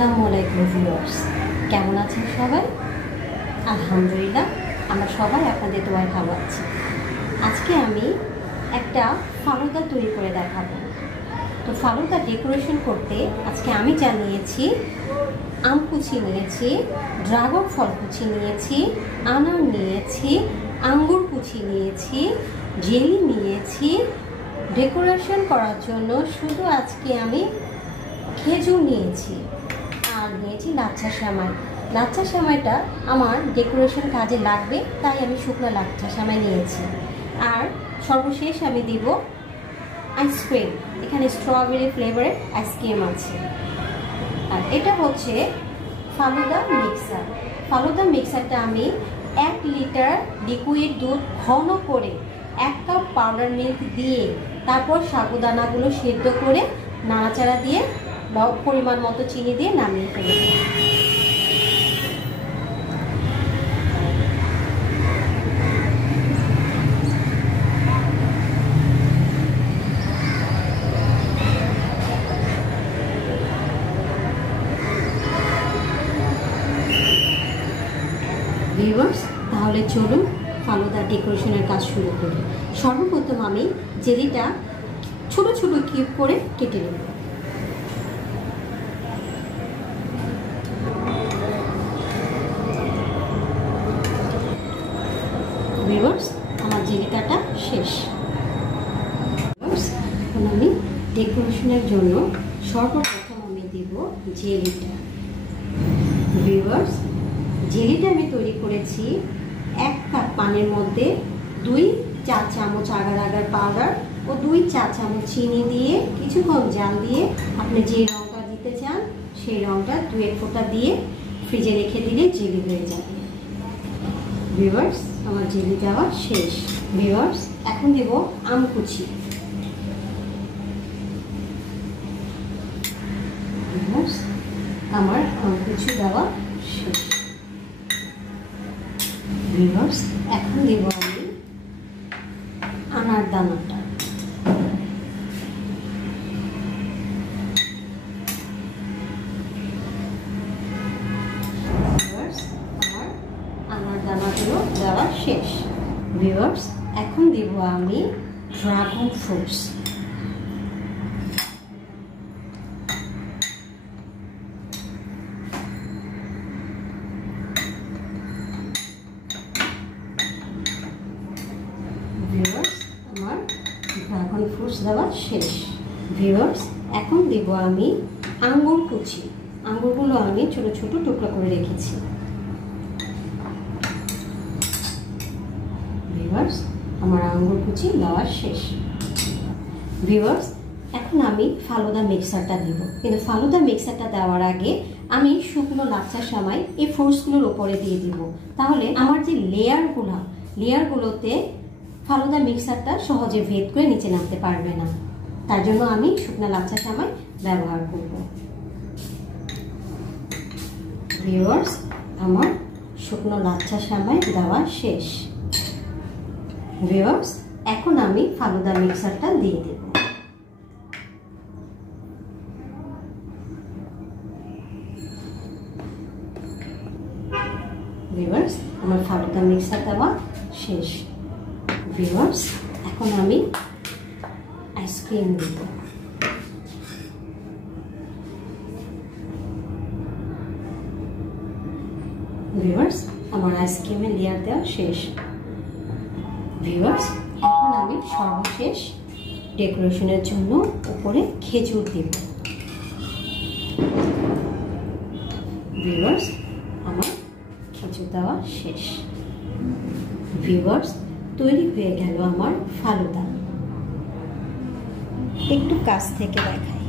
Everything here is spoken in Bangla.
আসসালামু আলাইকুম ভিউয়ার্স, কেমন আছেন সবাই? আলহামদুলিল্লাহ, আমরা সবাই আপনাদের দোয়ায় ভালো আছি। আজকে আমি একটা ফালুদা তৈরি করে দেখাবো। তো ফালুদা ডেকোরেশন করতে আজকে আমি যা নিয়েছি, আম কুচি নিয়েছি, ড্রাগন ফল কুচি নিয়েছি, আনার নিয়েছি, আঙ্গুর কুচি নিয়েছি, জেলি নিয়েছি। ডেকোরেশন করার জন্য শুধু আজকে আমি খেজুর নিয়েছি আর নিয়েছি লাচ্ছা সেমাই। লাচ্ছা সেমাইটা আমার ডেকোরেশন কাজে লাগবে, তাই আমি শুকনো লাচ্ছা সেমাই নিয়েছি। আর সর্বশেষ আমি দিব আইসক্রিম। এখানে স্ট্রবেরি ফ্লেভারের আইসক্রিম আছে। আর এটা হচ্ছে ফালুদা মিক্সার। ফালুদা মিক্সারটা আমি 1 লিটার লিকুইড দুধ ঘন করে 1 কাপ পাউডার মিল্ক দিয়ে তারপর সাবুদানাগুলো সেদ্ধ করে নাড়াচাড়া দিয়ে পরিমাণ মতো চিনি দিয়ে নামিয়ে ফেলব। ভিউয়ার্স, তাহলে চলুন ফালুদা ডেকোরেশনের কাজ শুরু করি। সর্বপ্রথম আমি জেলিটা ছোট ছোট কিউব করে কেটে নেব। ভিউয়ার্স, আমার জেলি কাটা শেষ। এখন আমি ডেকোরেশনের জন্য সর্বপ্রথম আমি দেব জেলিটা। ভিউয়ার্স, জেলিটা আমি তৈরি করেছি 1 কাপ পানির মধ্যে 2 চা চামচ আগার আগার পাউডার ও 2 চা চামচ চিনি দিয়ে কিছুক্ষণ জাল দিয়ে আপনি যে রঙটা দিতে চান সেই রঙটা 2-1 ফোঁটা দিয়ে ফ্রিজে রেখে দিলে জেলি হয়ে যাবে। ভিউয়ার্স, আমার জেলি দেওয়া শেষ। ভিউয়ার্স, এখন দেব আম কুচি। ভিউয়ার্স, আমার আম কুচি দেওয়া শেষ। ভিউয়ার্স, এখন দেব আমি আনার দানাটা। ভিউয়ার্স, আমার আনার দানাগুলো দেওয়া শেষ। ভিউয়ার্স, এখন দেব আমি ড্রাগন ফ্রুটস। ভিউয়ার্স, আমার ড্রাগন ফ্রুটস দেওয়া শেষ। ভিউয়ার্স, এখন দেব আমি আঙ্গুর কুচি। আঙ্গুরগুলো আমি ছোট ছোট টুকরো করে রেখেছি। ভিউয়ার্স, আমার আঙ্গুর কুচি দেওয়া শেষ। ভিউয়ার্স, এখন আমি ফালুদা মিক্সারটা দিব। কিন্তু ফালুদা মিক্সারটা দেওয়ার আগে আমি শুকনো লাচ্ছা সেমাই এই ফ্রুটসগুলোর উপরে দিয়ে দিব। তাহলে আমার যে লেয়ারগুলোতে ফালুদা মিক্সারটা সহজে ভেদ করে নিচে নামতে পারবে না। তার জন্য আমি শুকনো লাচ্ছা সেমাই ব্যবহার করব। ভিউয়ার্স, আমার শুকনো লাচ্ছা সেমাই দেওয়া শেষ। ভিউয়ার্স, এখন আমি ফালুদা মিক্সারটা দিয়ে দেব। ভিউয়ার্স, আমার ফালুদা মিক্সার দেওয়া শেষ। ভিউয়ার্স, এখন আমি আইসক্রিম দেব। ভিউয়ার্স, আমার আইসক্রিমের লেয়ার দেওয়া শেষ। ভিউয়ার্স, এখন আমি সর্বশেষ ডেকোরেশনের জন্য উপরে খেজুর দেব। ভিউয়ার্স, আমার খেজুর দেওয়া শেষ। ভিউয়ার্স, তৈরি হয়ে গেল আমার ফালুদা। একটু কাছ থেকে দেখাই।